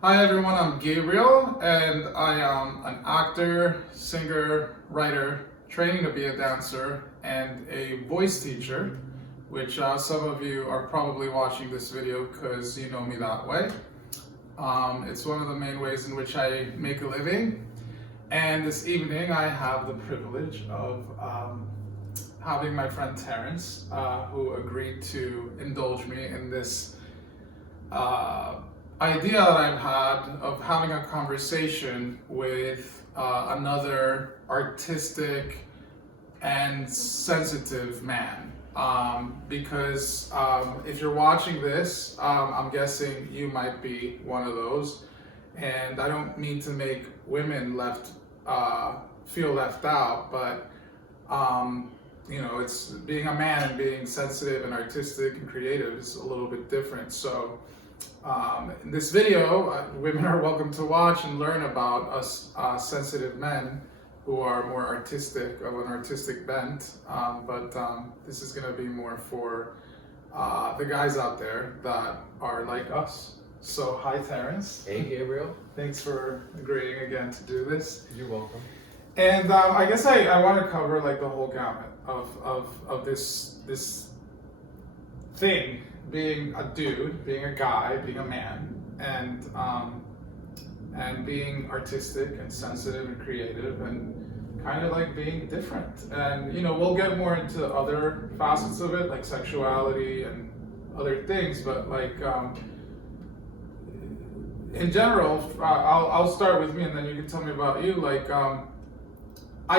Hi everyone, I'm Gabriel and I am an actor, singer, writer, training to be a dancer, and a voice teacher, which some of you are probably watching this video because you know me that way. It's one of the main ways in which I make a living. And this evening I have the privilege of having my friend Terrence, who agreed to indulge me in this idea that I've had of having a conversation with another artistic and sensitive man. Because if you're watching this, I'm guessing you might be one of those. And I don't mean to make women feel left out, but it's being a man and being sensitive and artistic and creative is a little bit different. So in this video, women are welcome to watch and learn about us sensitive men who are more artistic, of an artistic bent. But this is going to be more for the guys out there that are like us. So, hi, Terrence. Hey, Gabriel. Thanks for agreeing again to do this. You're welcome. And I guess I want to cover like the whole gamut of this thing, being a dude, being a guy, being a man, and being artistic and sensitive and creative and kind of like being different. And we'll get more into other facets of it, like sexuality and other things, but like in general, I'll start with me and then you can tell me about you. Like I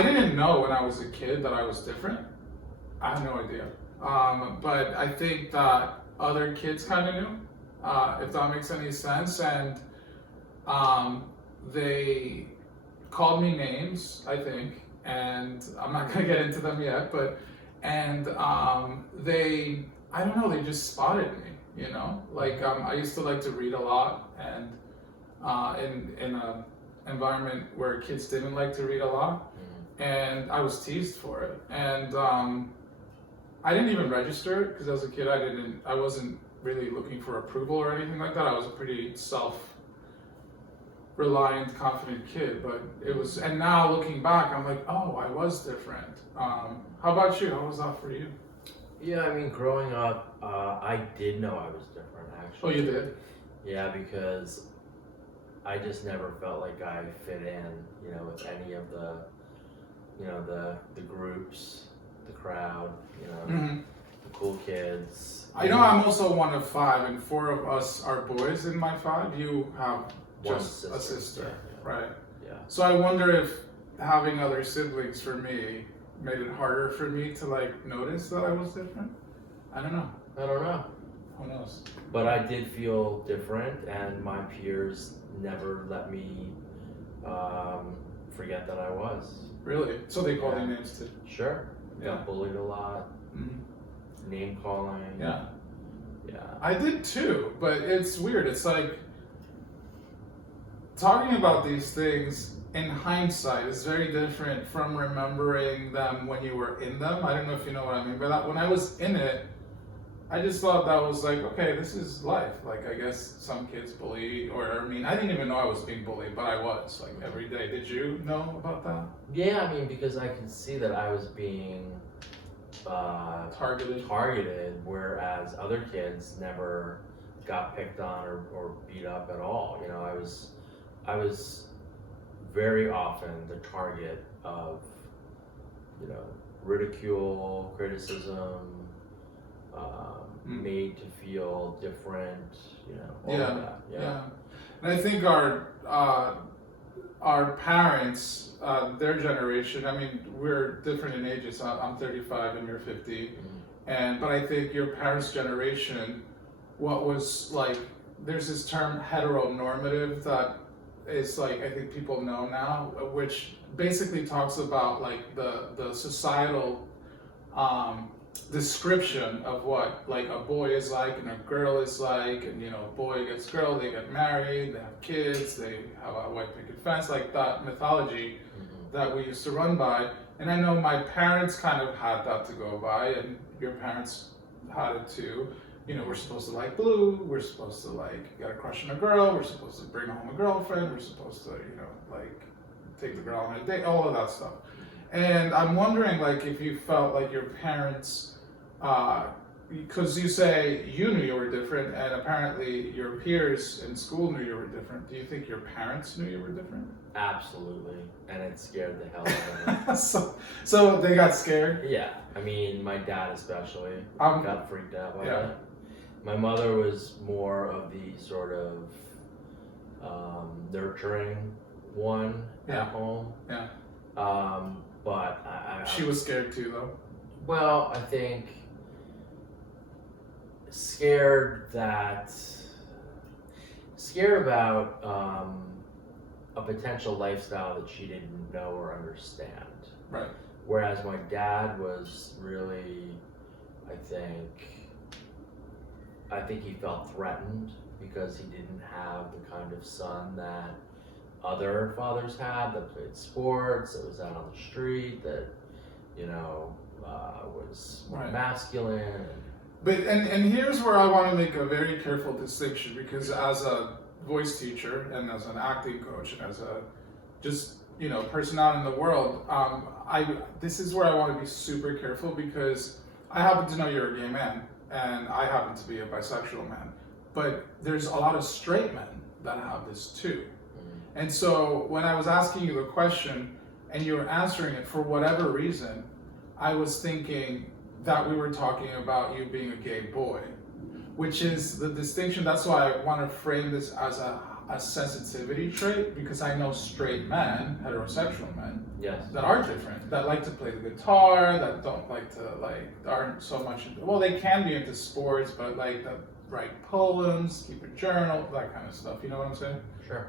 didn't know when I was a kid that I was different. I had no idea. But I think that other kids kind of knew, if that makes any sense. And they called me names, I think, and I'm not gonna get into them yet. I don't know, they just spotted me. Like I used to like to read a lot, and in an environment where kids didn't like to read a lot, and I was teased for it. And I didn't even register it because as a kid I wasn't really looking for approval or anything like that. I was a pretty self-reliant, confident kid. But and now looking back, I'm like, oh, I was different. How about you? How was that for you? Yeah, I mean, growing up, I did know I was different, actually. Oh, you did? Yeah, because I just never felt like I fit in, with any of the, the groups, the crowd, Mm-hmm. the cool kids. I know I'm also one of five, and four of us are boys in my five. You have just a sister, yeah. right? Yeah. So I wonder if having other siblings for me made it harder for me to like notice that I was different. I don't know. I don't know. Who knows? But I did feel different, and my peers never let me forget that I was. Really? So they called you names too? Sure. Yeah. Got bullied a lot. Mm-hmm. Name calling. Yeah. Yeah. I did too, but it's weird. It's like talking about these things in hindsight is very different from remembering them when you were in them. I don't know if you know what I mean by that. When I was in it, I just thought that was like, okay, this is life. Like, I guess some kids bully, I didn't even know I was being bullied, but I was, like, every day. Did you know about that? Yeah, I mean, because I can see that I was being targeted, whereas other kids never got picked on or beat up at all. I was very often the target of, ridicule, criticism, made to feel different, all of that. Yeah. And I think our parents, their generation, I mean, we're different in ages. I'm 35 and you're 50. But I think your parents' generation, what was like, there's this term heteronormative that is like, I think people know now, which basically talks about like the societal description of what like a boy is like and a girl is like, and a boy gets girl, they get married, they have kids, they have a white picket fence, like that mythology that we used to run by. And I know my parents kind of had that to go by, and your parents had it too. we're supposed to like blue, we're supposed to like get a crush on a girl, we're supposed to bring home a girlfriend, we're supposed to, like take the girl on a date, all of that stuff. And I'm wondering, like, if you felt like your parents, because you say you knew you were different, and apparently your peers in school knew you were different. Do you think your parents knew you were different? Absolutely, and it scared the hell out of them. So they got scared? Yeah, I mean, my dad especially got freaked out by yeah. it. My mother was more of the sort of nurturing one Yeah. at home. Yeah. But she was scared too, though. Well, I think scared about a potential lifestyle that she didn't know or understand. Right. Whereas my dad was really, I think he felt threatened because he didn't have the kind of son that other fathers had, that played sports, that was out on the street, that was more Right. masculine. But and here's where I want to make a very careful distinction, because as a voice teacher and as an acting coach and as a person out in the world, this is where I want to be super careful, because I happen to know you're a gay man and I happen to be a bisexual man, but there's a lot of straight men that have this too. And so when I was asking you the question and you were answering it for whatever reason, I was thinking that we were talking about you being a gay boy, which is the distinction. That's why I want to frame this as a sensitivity trait, because I know straight men, heterosexual men, Yes. that are different, that like to play the guitar, that don't like to, aren't so much into, well, they can be into sports, but like that write poems, keep a journal, that kind of stuff. You know what I'm saying? Sure.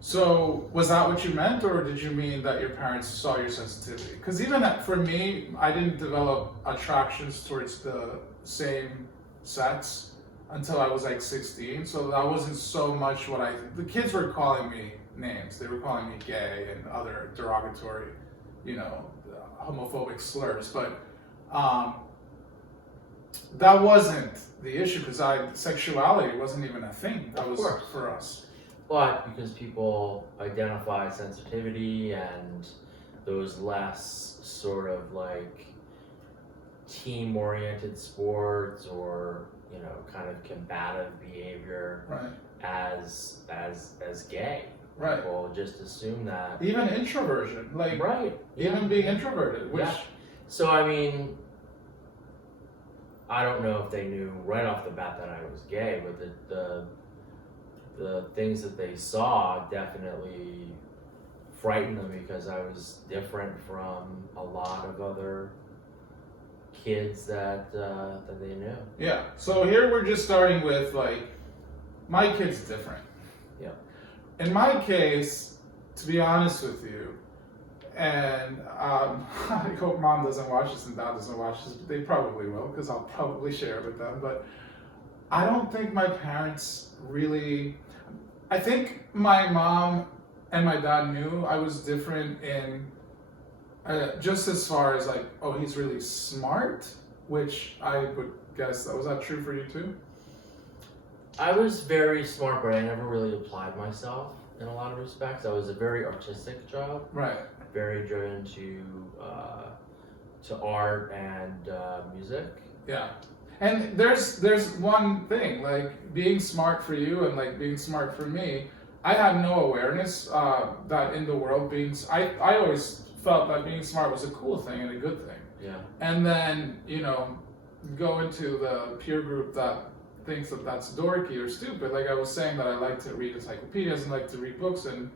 So was that what you meant, or did you mean that your parents saw your sensitivity? Because even for me, I didn't develop attractions towards the same sex until I was like 16. So that wasn't so much the kids were calling me names. They were calling me gay and other derogatory, homophobic slurs. But that wasn't the issue, because sexuality wasn't even a thing. That was for us. But because people identify sensitivity and those less sort of like team-oriented sports or kind of combative behavior, right, as gay, right, people just assume that. Even introversion, like right, even being introverted, which. Yeah. So I mean, I don't know if they knew right off the bat that I was gay, but the things that they saw definitely frightened them, because I was different from a lot of other kids that they knew. Yeah. So here we're just starting with my kid's different. Yeah. In my case, to be honest with you, and I hope mom doesn't watch this and dad doesn't watch this, but they probably will, because I'll probably share it with them. But I don't think my parents really. I think my mom and my dad knew I was different in just as far as he's really smart, which I would guess was that true for you too? I was very smart, but I never really applied myself in a lot of respects. I was a very artistic child. Right. Very driven to art and music. Yeah. And there's one thing, being smart for you and being smart for me, I had no awareness that in the world I always felt that being smart was a cool thing and a good thing. Yeah. And then, go into the peer group that thinks that that's dorky or stupid. Like I was saying, that I like to read encyclopedias and like to read books, and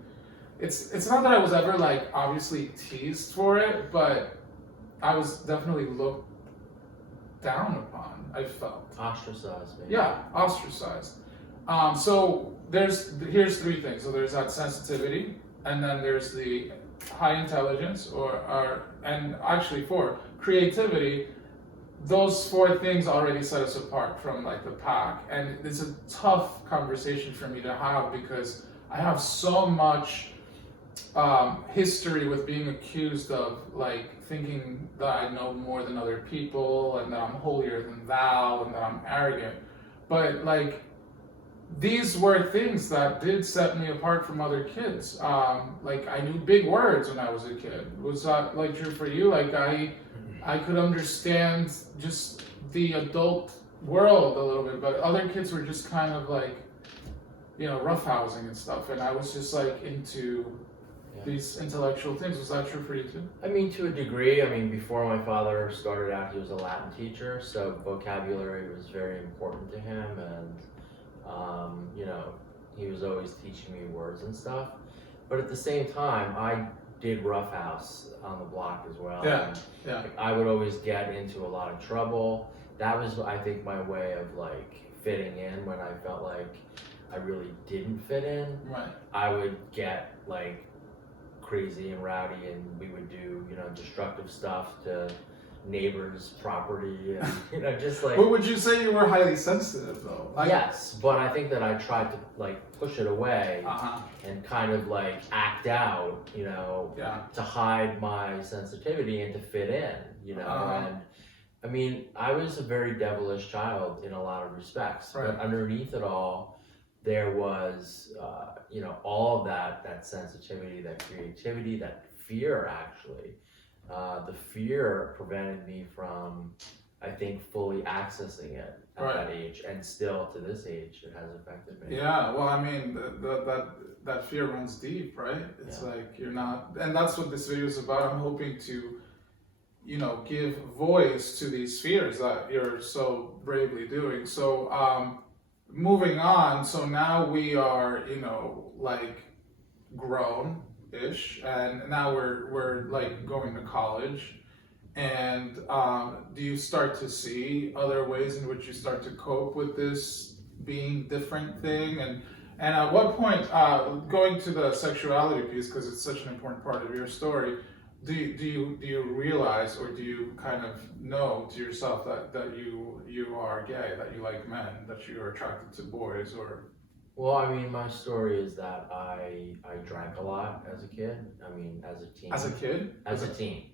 it's not that I was ever obviously teased for it, but I was definitely looked down upon. I felt ostracized. Maybe. Yeah, ostracized. So here's three things. So there's that sensitivity, and then there's the high intelligence, and actually four, creativity. Those four things already set us apart from the pack, and it's a tough conversation for me to have, because I have so much history with being accused of thinking that I know more than other people, and that I'm holier than thou, and that I'm arrogant, but like these were things that did set me apart from other kids. Like I knew big words when I was a kid. Was that like true for you? Like I could understand just the adult world a little bit, but other kids were just kind of like, roughhousing and stuff, and I was just like into these intellectual things. Was that true for you too? I mean, to a degree. I mean, before my father started out, he was a Latin teacher, so vocabulary was very important to him, and he was always teaching me words and stuff. But at the same time, I did roughhouse on the block as well. Yeah, and yeah. I would always get into a lot of trouble. That was, I think, my way of like fitting in when I felt like I really didn't fit in. Right. I would get like crazy and rowdy, and we would do destructive stuff to neighbors' property, and just like. But would you say you were highly sensitive though? Yes, but I think that I tried to like push it away Uh-huh. and kind of like act out, Yeah. to hide my sensitivity and to fit in, Uh-huh. and I mean, I was a very devilish child in a lot of respects, Right. but underneath it all, there was, all of that sensitivity, that creativity, that fear actually. The fear prevented me from, I think, fully accessing it at Right. that age, and still to this age, it has affected me. Yeah, well, I mean, that fear runs deep, right? It's Yeah. like you're not, and that's what this video is about. I'm hoping to, give voice to these fears that you're so bravely doing. So, moving on. So now we are, like grown-ish, and now we're like going to college. And do you start to see other ways in which you start to cope with this being different thing? And at what point, going to the sexuality piece, because it's such an important part of your story, do you realize, or do you kind of know to yourself that you are gay, that you like men, that you are attracted to boys, or? Well, I mean, my story is that I drank a lot as a kid. I mean, as a teen. As a kid? As a teen.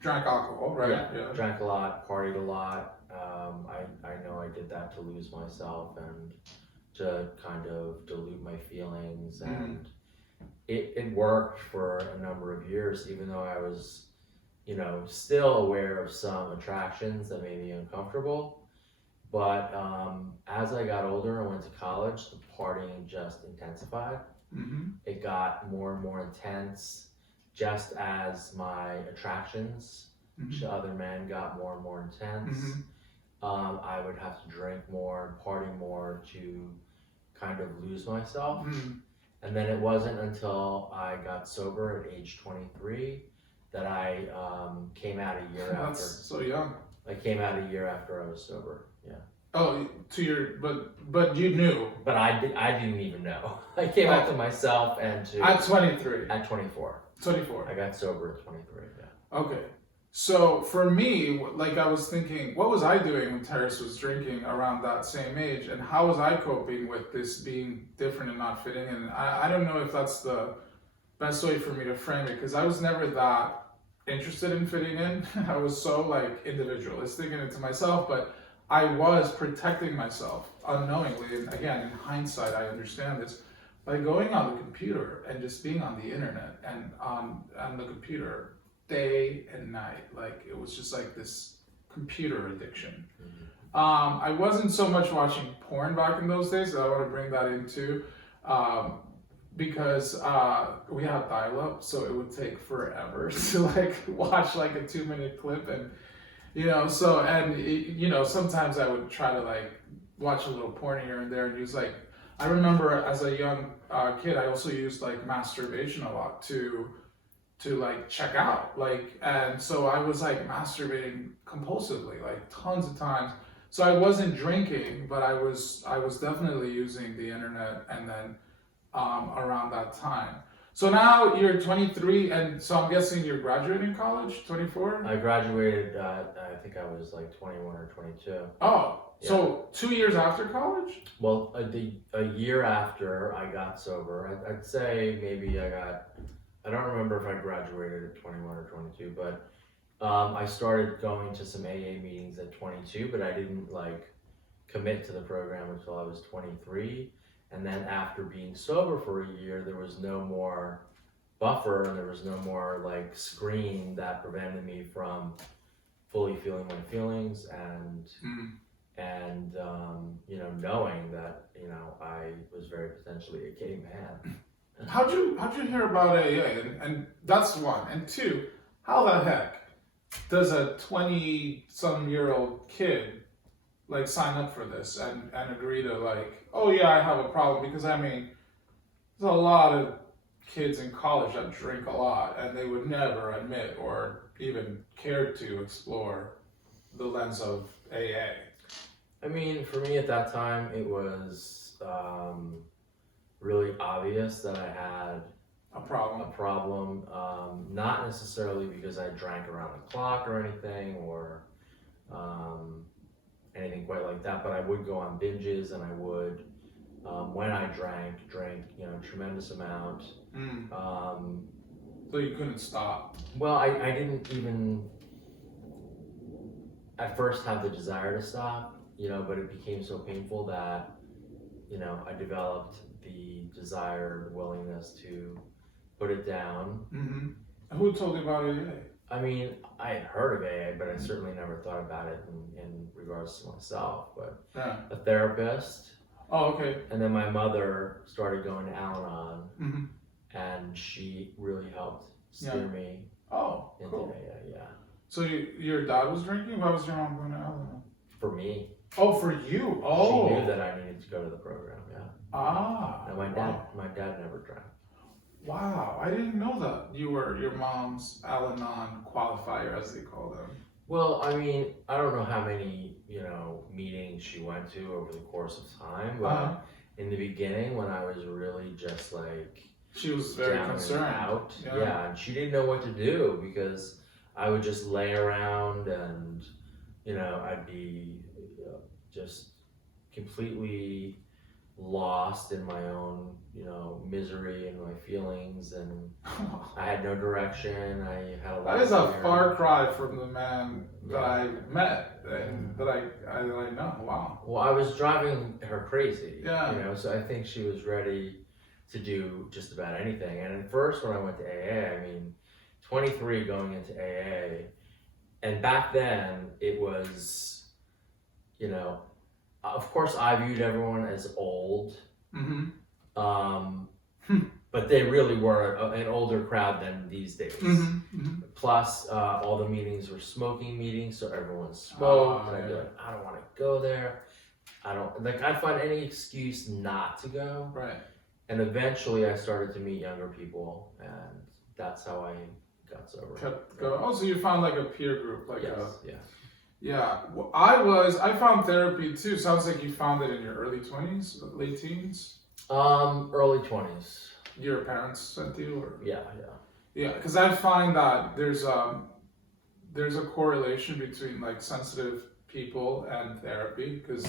Drank alcohol, right? Yeah. Drank a lot, partied a lot. I know I did that to lose myself and to kind of dilute my feelings, and it worked for a number of years, even though I was, still aware of some attractions that made me uncomfortable. But as I got older and went to college, the partying just intensified. Mm-hmm. It got more and more intense, just as my attractions to other men got more and more intense. I would have to drink more and party more to kind of lose myself. And then it wasn't until I got sober at age 23 that I came out a year after. That's so young. I came out a year after I was sober. Yeah. Oh, but you knew. But I didn't even know. I came out to myself and to. At 23. At 24. 24. I got sober at 23. Yeah. Okay. So for me, like I was thinking, what was I doing when Terrence was drinking around that same age, and how was I coping with this being different and not fitting in? I don't know if that's the best way for me to frame it, because I was never that interested in fitting in. I was so like individualistic and into myself, but I was protecting myself unknowingly. And again, in hindsight, I understand this, by going on the computer and just being on the internet and on the computer day and night. Like it was just like this computer addiction. I wasn't so much watching porn back in those days, so I want to bring that into because we had dial-up, so it would take forever to like watch like a 2-minute clip, and sometimes I would try to like watch a little porn here and there and use like, I remember as a young kid, I also used like masturbation a lot to like check out, like, and so I was like masturbating compulsively, like tons of times. So I wasn't drinking, but I was definitely using the internet, and then around that time. So now you're 23, and so I'm guessing you're graduating college, 24? I graduated, I think I was like 21 or 22. Oh, Yeah. so 2 years after college? Well, a year after I got sober, I'd say maybe I don't remember if I graduated at 21 or 22, but I started going to some AA meetings at 22, but I didn't like commit to the program until I was 23. And then after being sober for a year, there was no more buffer and there was no more like screen that prevented me from fully feeling my feelings and knowing that I was very potentially a gay man. How'd you hear about AA? And that's one. And two, how the heck does a 20-some-year-old kid like sign up for this and agree to like, oh yeah, I have a problem? Because I mean, there's a lot of kids in college that drink a lot and they would never admit or even care to explore the lens of AA. I mean, for me at that time, it was really obvious that I had A problem. not necessarily because I drank around the clock or anything or anything quite like that, but I would go on binges and I would, when I drank, tremendous amount. So you couldn't stop. Well, I didn't even at first have the desire to stop, but it became so painful that, I developed the desire, the willingness to put it down. Mm-hmm. Who told you about AA? I mean, I had heard of AA, but I certainly never thought about it in regards to myself. But a therapist. Oh, okay. And then my mother started going to Al-Anon, Mm-hmm. and she really helped steer me into cool. AA. Yeah. So your dad was drinking? Why was your mom going to Al-Anon? For me. Oh, for you. Oh. She knew that I needed to go to the program. Yeah. Ah. And my dad never drank. Wow, I didn't know that you were your mom's Al-Anon qualifier, as they call them. Well, I mean, I don't know how many, meetings she went to over the course of time, but in the beginning when I was really just like she was very down concerned. And out, yeah, and she didn't know what to do because I would just lay around and, I'd be just completely lost in my own, misery and my feelings, and I had no direction. I had a lot. That is a far cry from the man that I met and that I know. Wow. Well, I was driving her crazy. Yeah. So I think she was ready to do just about anything. And at first, when I went to AA, I mean, 23 going into AA, and back then it was, of course, I viewed everyone as old. Mm-hmm. But they really were an older crowd than these days. Mm-hmm. Mm-hmm. Plus, all the meetings were smoking meetings, so everyone smoked. And I'd be like, I don't want to go there. I'd find any excuse not to go. Right. And eventually, I started to meet younger people, and that's how I got sober. Kept going. Oh, so you found like a peer group, like yeah. Yeah, well, I found therapy too. Sounds like you found it in your early 20s, late teens? Early 20s. Your parents sent you? Or? Yeah. Yeah, because I find that there's a correlation between like sensitive people and therapy, because,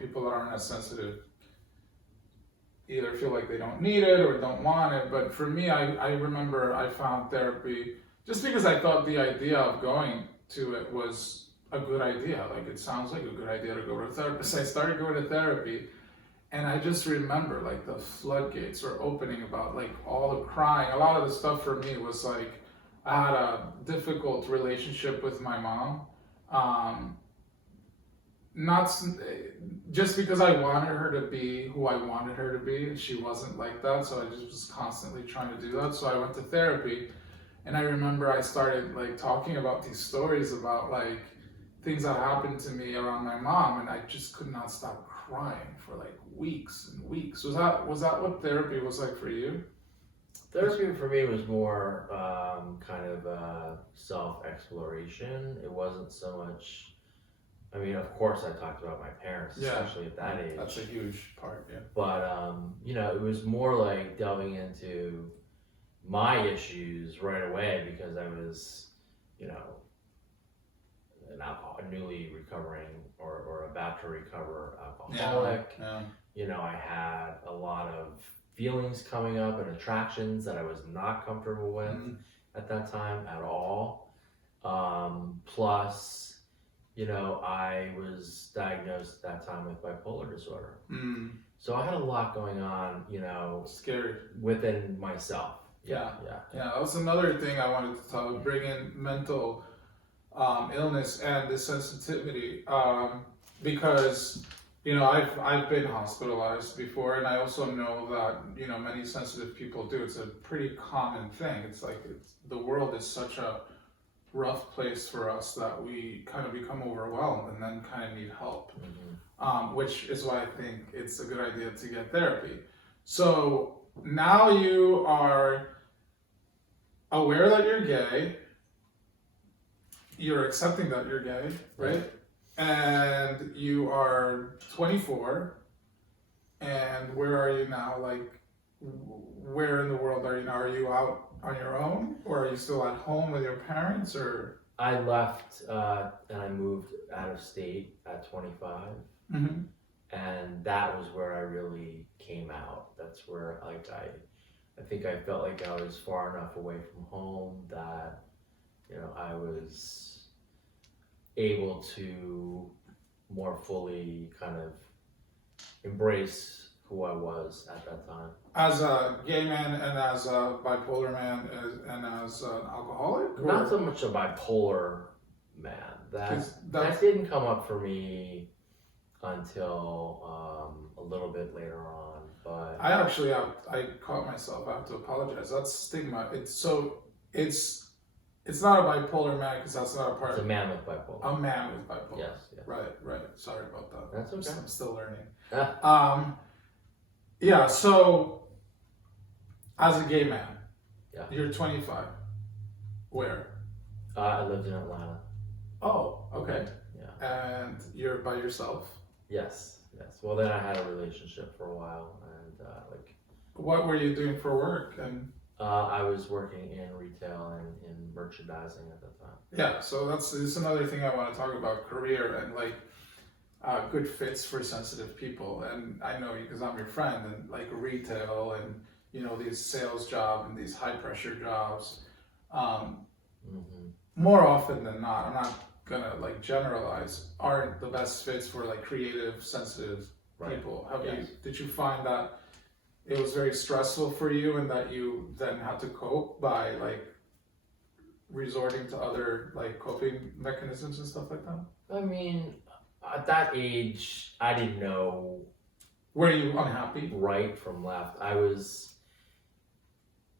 people that aren't as sensitive either feel like they don't need it or don't want it. But for me, I remember I found therapy just because I thought the idea of going to it was a good idea. Like, it sounds like a good idea to go to a therapist. I started going to therapy, and I just remember like the floodgates were opening about like all the crying. A lot of the stuff for me was like, I had a difficult relationship with my mom. Not just because I wanted her to be who I wanted her to be. She wasn't like that, so I just was constantly trying to do that. So I went to therapy, and I remember I started like talking about these stories about like things that happened to me around my mom, and I just could not stop crying for like weeks and weeks. Was that what therapy was like for you? Therapy for me was more kind of self-exploration. It wasn't so much. I mean, of course, I talked about my parents, especially at that age. That's a huge part, yeah. But it was more like delving into my issues right away because I was, a newly recovering or about to recover alcoholic. Yeah. I had a lot of feelings coming up and attractions that I was not comfortable with at that time at all. Plus, I was diagnosed at that time with bipolar disorder. Mm, So I had a lot going on, scary. within myself. Yeah. Yeah. Yeah, that was another thing I wanted to talk. Bring in mental illness and this sensitivity, because I've been hospitalized before, and I also know that many sensitive people do. It's a pretty common thing. It's like the world is such a rough place for us that we kind of become overwhelmed and then kind of need help, which is why I think it's a good idea to get therapy. So now you are aware that you're gay, you're accepting that you're gay, right? And you are 24, and where are you now? Like, where in the world are you now? Are you out on your own, or are you still at home with your parents, or? I left and I moved out of state at 25. Mm-hmm. And that was where I really came out. That's where I think I felt like I was far enough away from home that I was able to more fully kind of embrace who I was at that time. As a gay man and as a bipolar man and as an alcoholic? Or? Not so much a bipolar man. That didn't come up for me until a little bit later on. But I caught myself. I have to apologize. That's stigma. It's not a bipolar man because that's not a part. It's a man with bipolar. A man with bipolar. Yes. Right. Sorry about that. That's okay. I'm still learning. Yeah. So, as a gay man, you're 25. Where? I lived in Atlanta. Oh, okay. Yeah. And you're by yourself? Yes. Well, then I had a relationship for a while, and What were you doing for work? And I was working in retail and in merchandising at that time. Yeah, so this is another thing I want to talk about, career and good fits for sensitive people. And I know you because I'm your friend, and retail and these sales jobs and these high pressure jobs. More often than not, I'm not gonna generalize, aren't the best fits for creative, sensitive people. Did you find that it was very stressful for you, and that you then had to cope by resorting to other coping mechanisms and stuff like that? I mean, at that age, I didn't know. Were you unhappy? Right from left.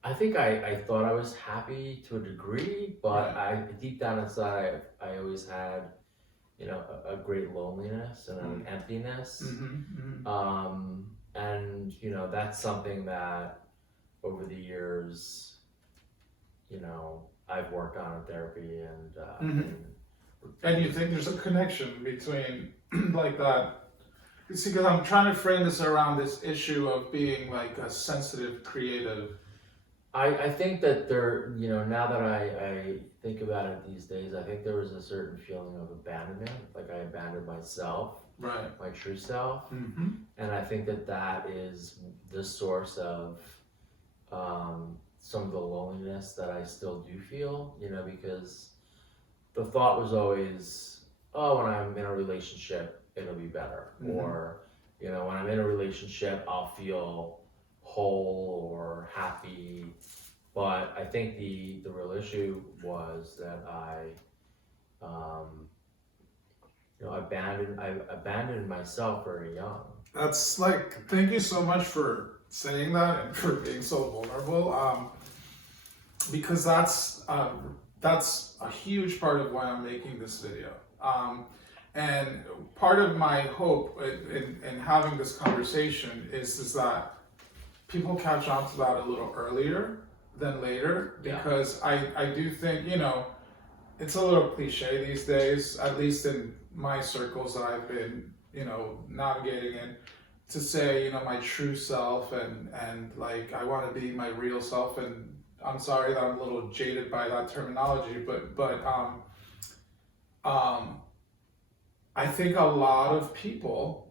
I think I thought I was happy to a degree, but deep down inside, I always had, a great loneliness and an emptiness. And, that's something that over the years, I've worked on in therapy and you think there's a connection between that? See, because I'm trying to frame this around this issue of being a sensitive, creative. I think that there, now that I think about it these days, I think there was a certain feeling of abandonment, I abandoned myself, right, my true self, and I think that is the source of some of the loneliness that I still do feel, because the thought was always, oh, when I'm in a relationship, it'll be better, or when I'm in a relationship, I'll feel whole or happy. But I think the real issue was that I abandoned myself very young. That's thank you so much for saying that and for being so vulnerable, because that's a huge part of why I'm making this video, and part of my hope in having this conversation is that people catch on to that a little earlier than later, because I do think, it's a little cliche these days, at least in my circles that I've been, navigating in, to say, my true self and I want to be my real self. And I'm sorry that I'm a little jaded by that terminology, but I think a lot of people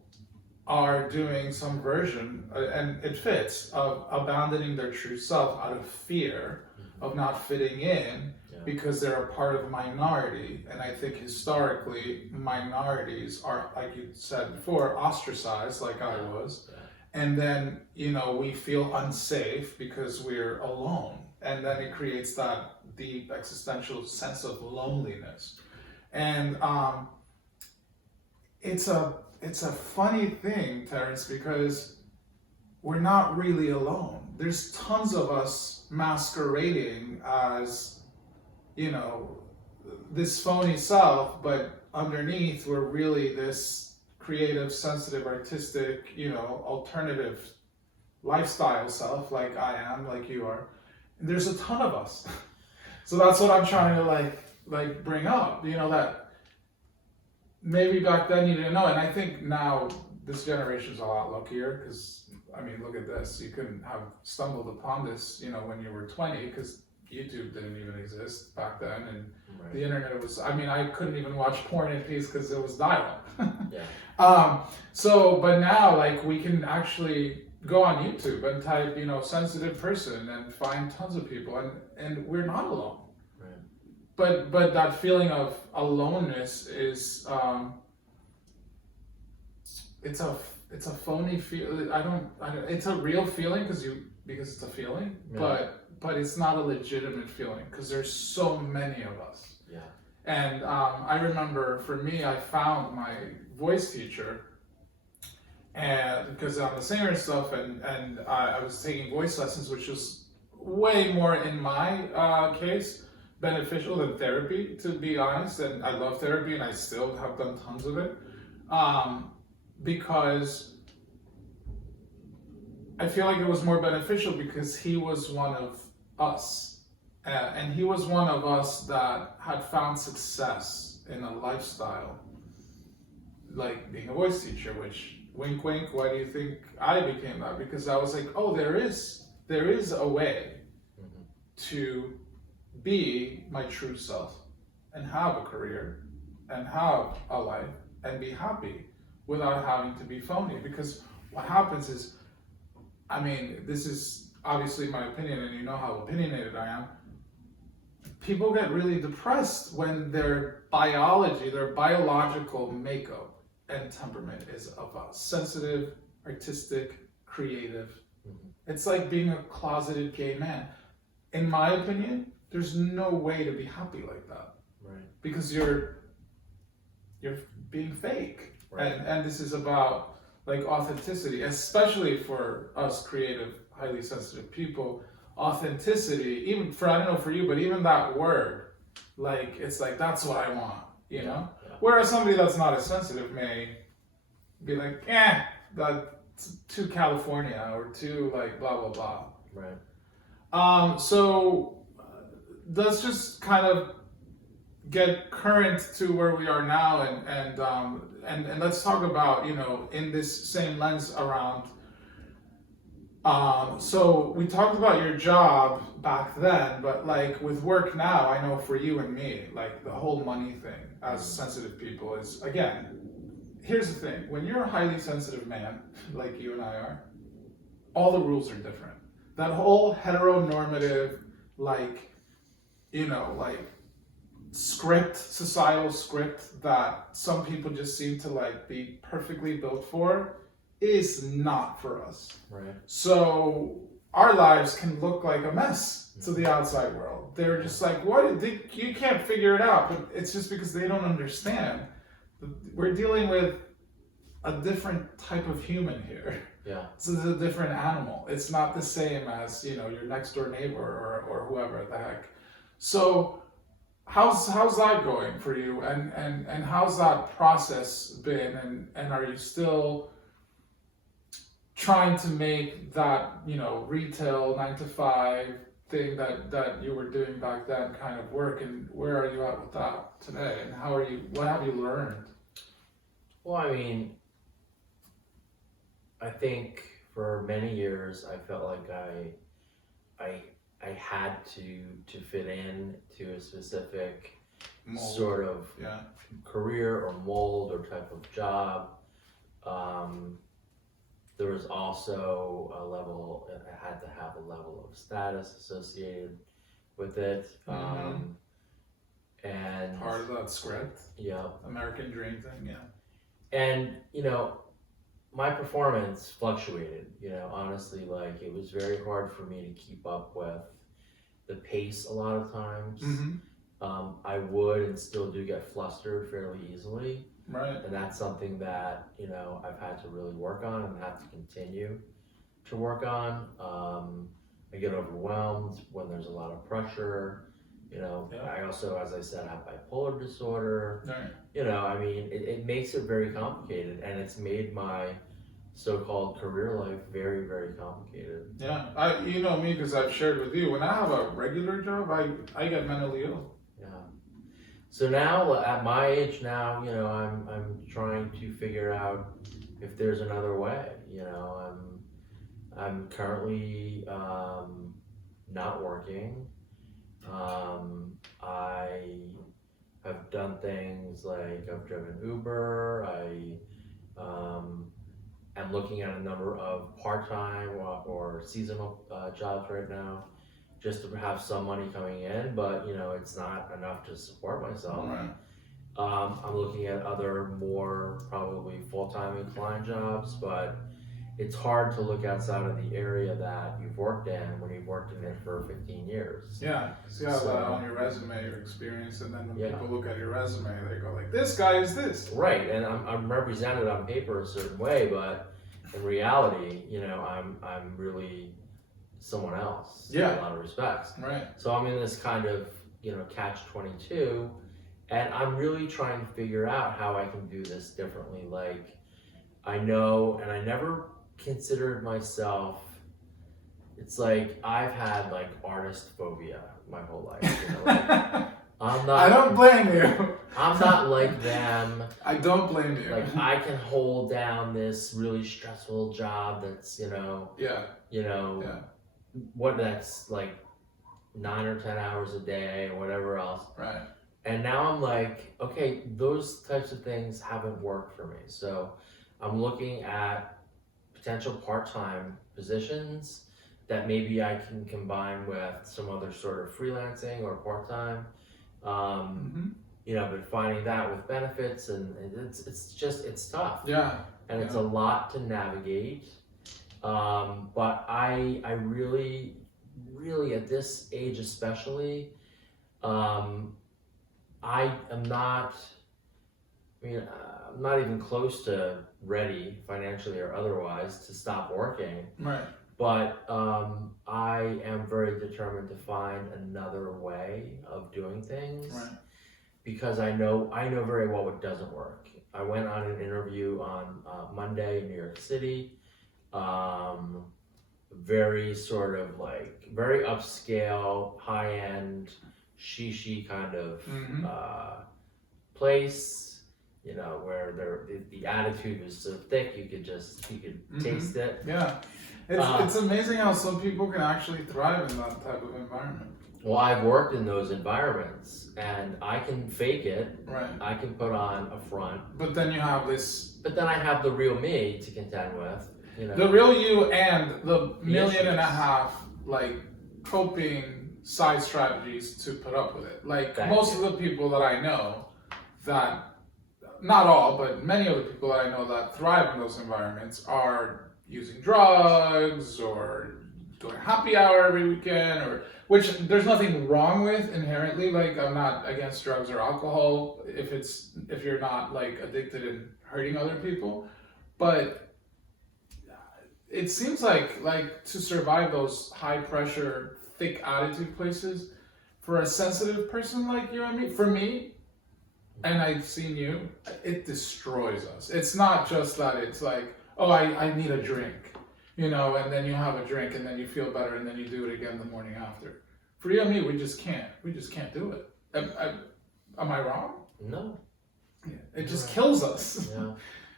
are doing some version, and it fits, of abandoning their true self out of fear of not fitting in because they're a part of a minority. And I think historically, minorities are, like you said before, ostracized, like I was. And then, we feel unsafe because we're alone. And then it creates that deep existential sense of loneliness. And it's a funny thing, Terrence, because we're not really alone. There's tons of us masquerading as, this phony self, but underneath we're really this creative, sensitive, artistic, alternative lifestyle self, like I am, like you are. And there's a ton of us. So that's what I'm trying to like bring up, that maybe back then you didn't know. And I think now this generation's a lot luckier because, look at this. You couldn't have stumbled upon this, when you were 20 because YouTube didn't even exist back then. And the internet was, I couldn't even watch porn in peace because it was dial-up. But now, like, we can actually go on YouTube and type, sensitive person and find tons of people, and we're not alone. But that feeling of aloneness is, it's a phony feel. I don't. It's a real feeling because it's a feeling, but it's not a legitimate feeling because there's so many of us. And I remember for me, I found my voice teacher, and because I'm a singer and stuff, and I was taking voice lessons, which was way more in my case beneficial than therapy, to be honest. And I love therapy, and I still have done tons of it, because I feel like it was more beneficial because he was one of us, and he was one of us that had found success in a lifestyle like being a voice teacher, which, wink wink, why do you think I became that? Because I was like, oh, there is a way to be my true self and have a career and have a life and be happy without having to be phony. Because what happens is, this is obviously my opinion, and you know how opinionated I am. People get really depressed when their biology, their biological makeup and temperament is of a sensitive, artistic, creative. It's like being a closeted gay man. In my opinion, there's no way to be happy like that. Because you're being fake. And this is about like authenticity, especially for us creative, highly sensitive people. Authenticity, even for, I don't know for you, but even that word, like, it's like, that's what I want, Whereas somebody that's not as sensitive may be like, that's too California, or too like blah blah blah. So let's just kind of get current to where we are now, and let's talk about, in this same lens around. So we talked about your job back then, but like with work now, I know for you and me, like the whole money thing as sensitive people is, again, here's the thing. When you're a highly sensitive man, like you and I are, all the rules are different. That whole heteronormative, like script, societal script that some people just seem to like be perfectly built for is not for us. So our lives can look like a mess to the outside world. They're just like, you can't figure it out, but it's just because they don't understand. We're dealing with a different type of human here. So it's a different animal. It's not the same as, your next door neighbor or whoever the heck. So how's that going for you? And how's that process been? And are you still trying to make that, retail 9-to-5 thing that you were doing back then kind of work? And where are you at with that today? And what have you learned? Well, I think for many years I felt like I had to fit in to a specific mold, sort of career or mold or type of job. There was also a level, it had to have a level of status associated with it. And part of that script, yeah, American Dream thing, yeah. and you know, my performance fluctuated, you know, honestly, like it was very hard for me to keep up with the pace a lot of times. I would and still do get flustered fairly easily. Right. And that's something that, you know, I've had to really work on and have to continue to work on. I get overwhelmed when there's a lot of pressure. You know, Yeah. I also, as I said, have bipolar disorder. Right. You know, I mean, it makes it very complicated, and it's made my so-called career life very, very complicated. Yeah, you know me because I've shared with you. When I have a regular job, I get mentally ill. Yeah. So now, at my age now, you know, I'm trying to figure out if there's another way. You know, I'm currently not working. I have done things like I've driven Uber. I'm looking at a number of part-time or seasonal jobs right now, just to have some money coming in, but you know, it's not enough to support myself. Right. I'm looking at other more probably full-time inclined jobs, but it's hard to look outside of the area that you've worked in when you've worked in it for 15 years. Yeah, so you have that on your resume, your experience, and then when Yeah. people look at your resume, they go like, this guy is this. Right, and I'm represented on paper a certain way, but in reality, you know, I'm really someone else in a lot of respects. Right. So I'm in this kind of, you know, catch-22, and I'm really trying to figure out how I can do this differently. Like, I know, and I never considered myself, it's like I've had like artist phobia my whole life, you know, like, I'm not, I don't blame you. I'm not like them. I don't blame you. Like, I can hold down this really stressful job that's, yeah. What that's like 9 or 10 hours a day or whatever else. Right. And now I'm like, okay, those types of things haven't worked for me. So I'm looking at potential part-time positions that maybe I can combine with some other sort of freelancing or part-time. You know, but finding that with benefits and it's tough. Yeah. And it's a lot to navigate. But I really at this age especially, I am not, I'm not even close to ready financially or otherwise to stop working. Right. But I am very determined to find another way of doing things. Right. Because I know very well what doesn't work. I went on an interview on Monday in New York City. Very sort of like, very upscale, high-end, shishi kind of place, you know, where the attitude was so thick you could taste it. Yeah. It's amazing how some people can actually thrive in that type of environment. Well, I've worked in those environments and I can fake it. Right. I can put on a front. But then you have this. But then I have the real me to contend with. You know. The real you and the million and a issues. half like coping side strategies to put up with it. Like Thank most you. of the people that I know that, not all, but many of the people that I know that thrive in those environments are using drugs or doing happy hour every weekend, or which there's nothing wrong with inherently. Like, I'm not against drugs or alcohol if you're not like addicted and hurting other people, but it seems like to survive those high pressure, thick attitude places, for a sensitive person like you and me, for me, and I've seen you, it destroys us. It's not just that it's like, oh, I need a drink, you know, and then you have a drink and then you feel better and then you do it again the morning after. For you and me, we just can't do it. Am I wrong? No. Yeah. It just kills us. Yeah.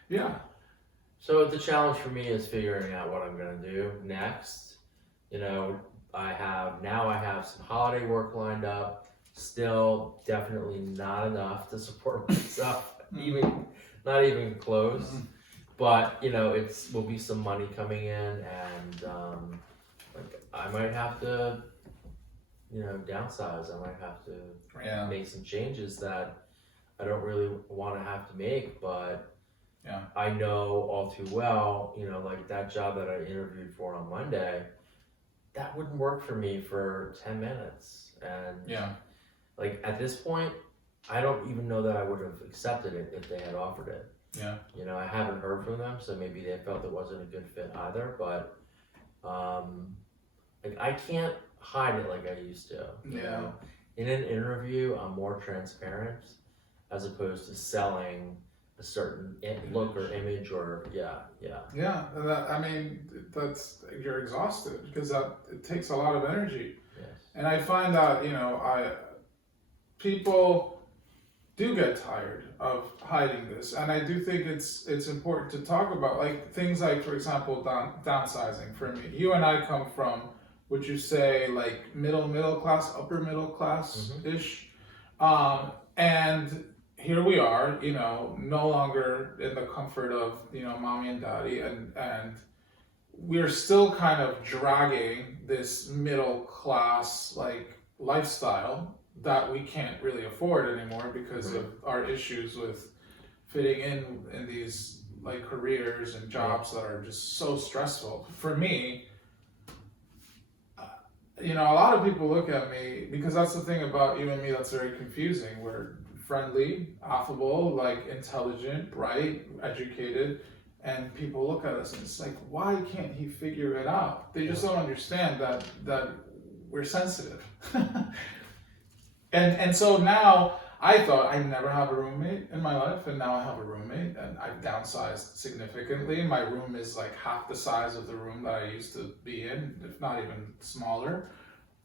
Yeah. So the challenge for me is figuring out what I'm gonna do next. You know, I have some holiday work lined up. Still, definitely not enough to support myself, not even close. but will be some money coming in, and like I might have to downsize. I might have to Yeah. make some changes that I don't really want to have to make, but Yeah. I know all too well, like that job that I interviewed for on Monday, that wouldn't work for me for 10 minutes. And Yeah. like at this point, I don't even know that I would have accepted it if they had offered it. Yeah. I haven't heard from them, so maybe they felt it wasn't a good fit either, but like I can't hide it like I used to. Yeah. In an interview, I'm more transparent as opposed to selling a certain look or image or Yeah, I mean, you're exhausted because it takes a lot of energy. Yes. And I find that people do get tired of hiding this, and I do think it's important to talk about like things like, for example, downsizing. For me, you and I come from, would you say, like middle class, upper middle class ish, and here we are, no longer in the comfort of, mommy and daddy, and we're still kind of dragging this middle class like lifestyle that we can't really afford anymore because of our issues with fitting in these like careers and jobs that are just so stressful. For me, a lot of people look at me, because that's the thing about you and me that's very confusing. We're friendly, affable, like intelligent, bright, educated, and people look at us and it's like, why can't he figure it out? They just don't understand that we're sensitive. and so now I thought I'd never have a roommate in my life, and now I have a roommate, and I've downsized significantly. My room is like half the size of the room that I used to be in, if not even smaller.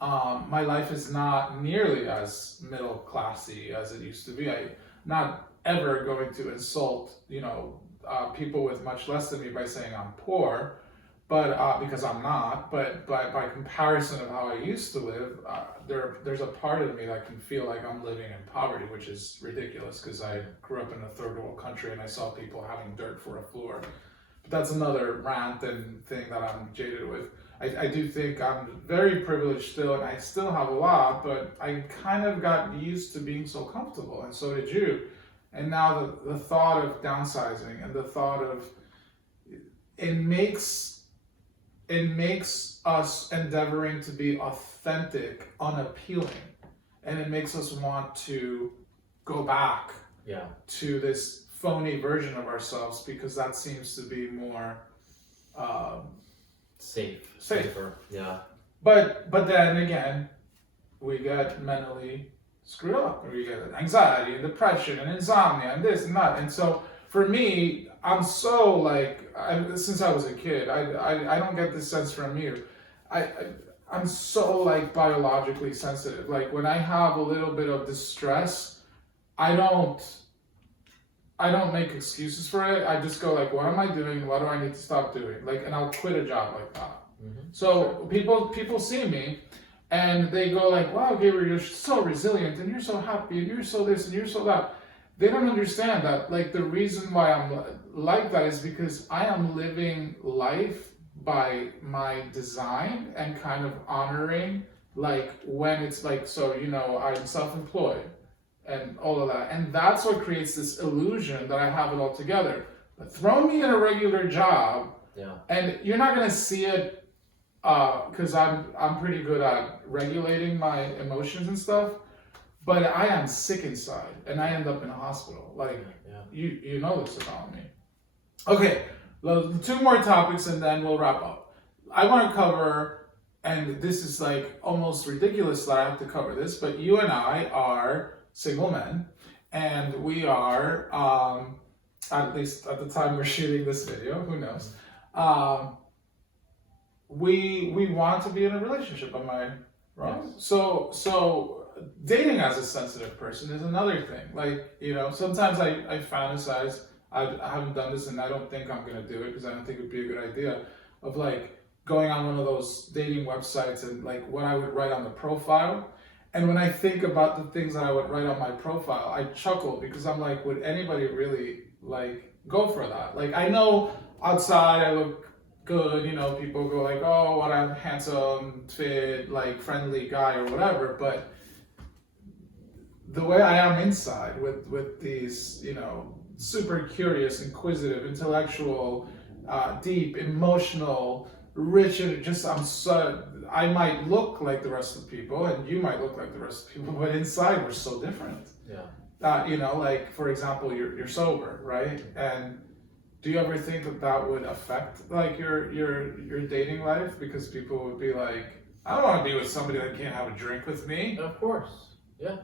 My life is not nearly as middle classy as it used to be. I'm not ever going to insult, people with much less than me by saying I'm poor, but because I'm not. But by comparison of how I used to live, there's a part of me that can feel like I'm living in poverty, which is ridiculous because I grew up in a third world country and I saw people having dirt for a floor. But that's another rant and thing that I'm jaded with. I do think I'm very privileged still, and I still have a lot, but I kind of got used to being so comfortable, and so did you. And now the thought of downsizing and the thought of it makes us endeavoring to be authentic unappealing, and it makes us want to go back to this phony version of ourselves because that seems to be more safer. Yeah. But then again, we get mentally screwed up. We get anxiety and depression and insomnia and this and that. And so for me, I'm so like, since I was a kid, I don't get this sense from you. I'm so like biologically sensitive. Like when I have a little bit of distress, I don't make excuses for it. I just go like, what am I doing? What do I need to stop doing? Like, and I'll quit a job like that. So people see me and they go like, wow, Gabriel, you're so resilient and you're so happy and you're so this and you're so that. They don't understand that like the reason why I'm like that is because I am living life by my design and kind of honoring like when it's like, so, I'm self-employed and all of that. And that's what creates this illusion that I have it all together. But throw me in a regular job and you're not going to see it because I'm pretty good at regulating my emotions and stuff. But I am sick inside, and I end up in a hospital. Like, you know this about me. Okay, two more topics, and then we'll wrap up. I want to cover, and this is like almost ridiculous that I have to cover this, but you and I are single men, and we are, at least at the time we're shooting this video, who knows, we want to be in a relationship. Am I wrong? Yes. So dating as a sensitive person is another thing. Like, sometimes I fantasize, I haven't done this and I don't think I'm going to do it because I don't think it would be a good idea, of like going on one of those dating websites and like what I would write on the profile. And when I think about the things that I would write on my profile, I chuckle because I'm like, would anybody really like go for that. Like I know outside I look good, people go like, oh, what a handsome, fit, like friendly guy or whatever, but the way I am inside with these, super curious, inquisitive, intellectual, deep, emotional, rich, and just I might look like the rest of the people, and you might look like the rest of the people, but inside we're so different. Yeah. Like for example, you're sober, right? And do you ever think that would affect like your dating life? Because people would be like, I don't want to be with somebody that can't have a drink with me. Of course. Yeah.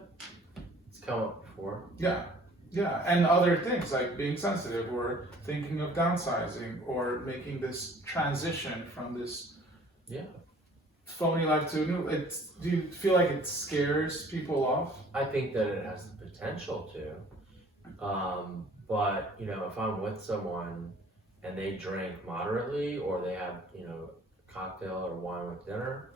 It's come up before. Yeah. Yeah, and other things like being sensitive or thinking of downsizing or making this transition from this phony life to a new. Do you feel like it scares people off? I think that it has the potential to. But if I'm with someone and they drink moderately or they have, cocktail or wine with dinner,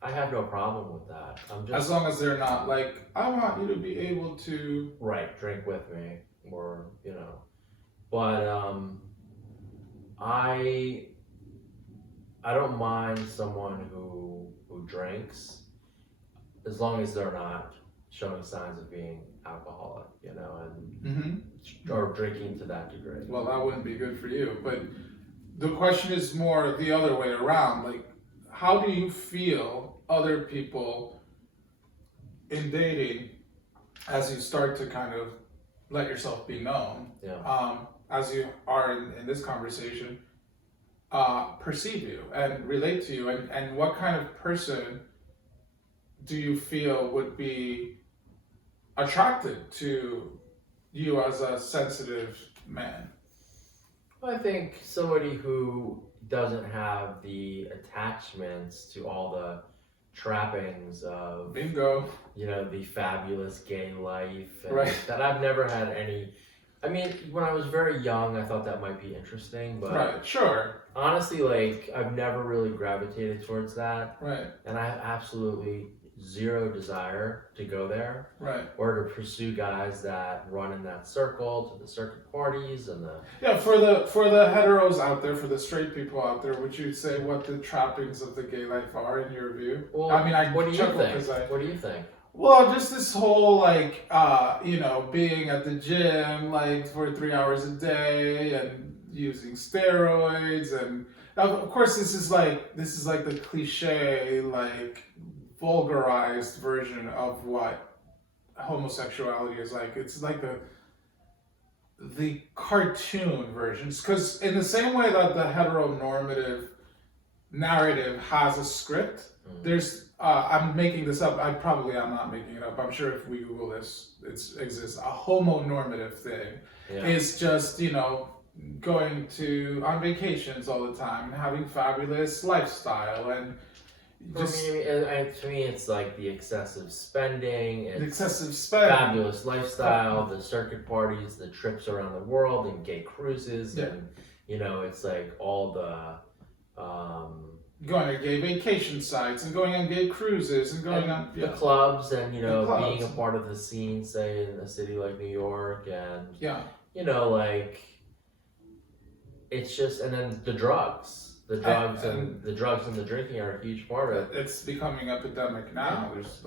I have no problem with that. As long as they're not like, I want you to be able to drink with me, or but I don't mind someone who drinks as long as they're not showing signs of being alcoholic, and or drinking to that degree. Well, that wouldn't be good for you. But the question is more the other way around. Like, how do you feel other people in dating as you start to kind of let yourself be known, as you are in this conversation, perceive you and relate to you, and what kind of person do you feel would be attracted to you as a sensitive man? Well, I think somebody who doesn't have the attachments to all the trappings of bingo, the fabulous gay life, and right? That I've never had any. I mean, when I was very young, I thought that might be interesting, but right, sure. Honestly, like I've never really gravitated towards that, right? And I have absolutely zero desire to go there, right? Or to pursue guys that run in that circle, to the circuit parties and the for the heteros out there, for the straight people out there, would you say what the trappings of the gay life are in your view? Well, I mean, what do you think? What do you think? Well, just this whole like being at the gym like for 3 hours a day and using steroids, and of course this is like the cliche, like vulgarized version of what homosexuality is like. It's like the cartoon versions, because in the same way that the heteronormative narrative has a script, there's I'm making this up. I'm not making it up. I'm sure if we Google this, it exists. A homonormative thing is just going on vacations all the time and having fabulous lifestyle and. To me, it's like the excessive spending, fabulous lifestyle, the circuit parties, the trips around the world, and gay cruises, and it's like all the going to gay vacation sites and going on gay cruises and going on the clubs and being a part of the scene, say in a city like New York, and like it's just, and then the drugs. The drugs and the drinking are a huge part of it. It's becoming epidemic now. There's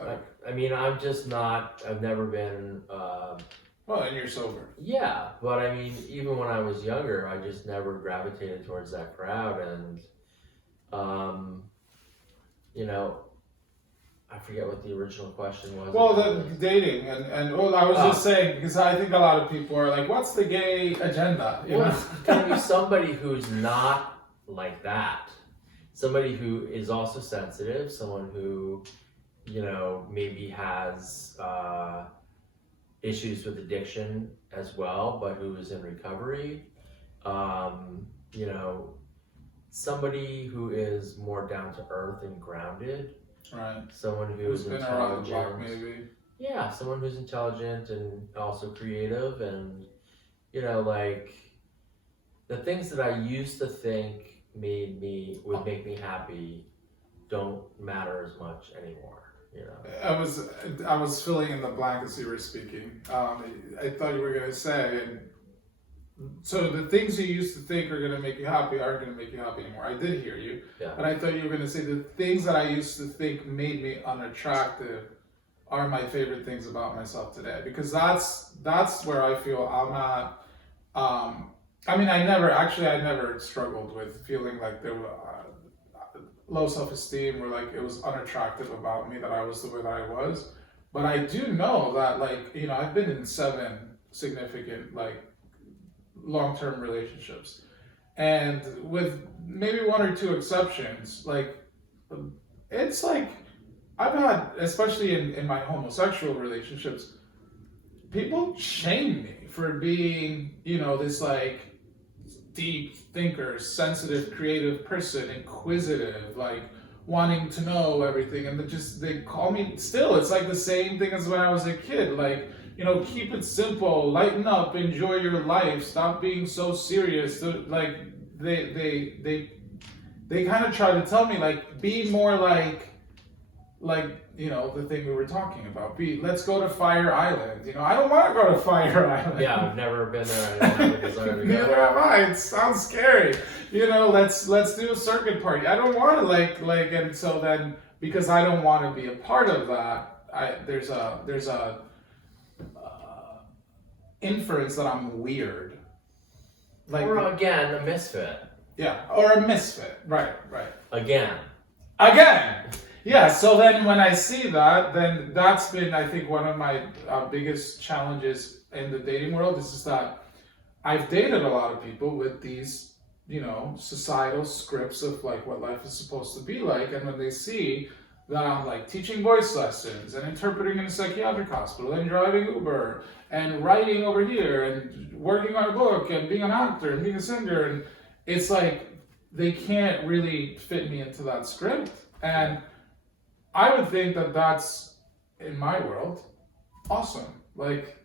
I've never been. Well, and you're sober. Yeah, but I mean, even when I was younger, I just never gravitated towards that crowd, and I forget what the original question was. Well, the dating and I was just saying, because I think a lot of people are like, "What's the gay agenda?" Can be somebody who's not like that, somebody who is also sensitive, someone who maybe has issues with addiction as well, but who is in recovery, somebody who is more down to earth and grounded, right? Someone who's been intelligent, around the block, maybe. Yeah, someone who's intelligent and also creative, and like the things that I used to think would make me happy don't matter as much anymore. I was filling in the blank as you were speaking. I thought you were going to say, and so the things you used to think are going to make you happy aren't going to make you happy anymore. I did hear you, Yeah. but I thought you were going to say the things that I used to think made me unattractive are my favorite things about myself today, because that's where I feel I'm at. I mean, I never struggled with feeling like there were low self-esteem or like it was unattractive about me that I was the way that I was. But I do know that, like, I've been in 7 significant, like, long-term relationships, and with maybe 1 or 2 exceptions, like, it's like I've had, especially in my homosexual relationships, people shame me for being, this like deep thinker, sensitive, creative person, inquisitive, like wanting to know everything, and they call me, still it's like the same thing as when I was a kid, like, keep it simple, lighten up, enjoy your life, stop being so serious. Like they kind of try to tell me, like, be more like the thing we were talking about. Let's go to Fire Island. I don't want to go to Fire Island. Yeah, I've never been there. I don't have a desire to go. Neither have I. It sounds scary. Let's do a circuit party. I don't want to and so then, because I don't want to be a part of that, there's a inference that I'm weird. Like, or again, a misfit. Yeah, or a misfit. Right. Again. Yeah, so then when I see that, then that's been, I think, one of my biggest challenges in the dating world is just that I've dated a lot of people with these, societal scripts of like what life is supposed to be like, and when they see that I'm like teaching voice lessons and interpreting in a psychiatric hospital and driving Uber and writing over here and working on a book and being an actor and being a singer, and it's like they can't really fit me into that script. And I would think that that's, in my world, awesome. Like,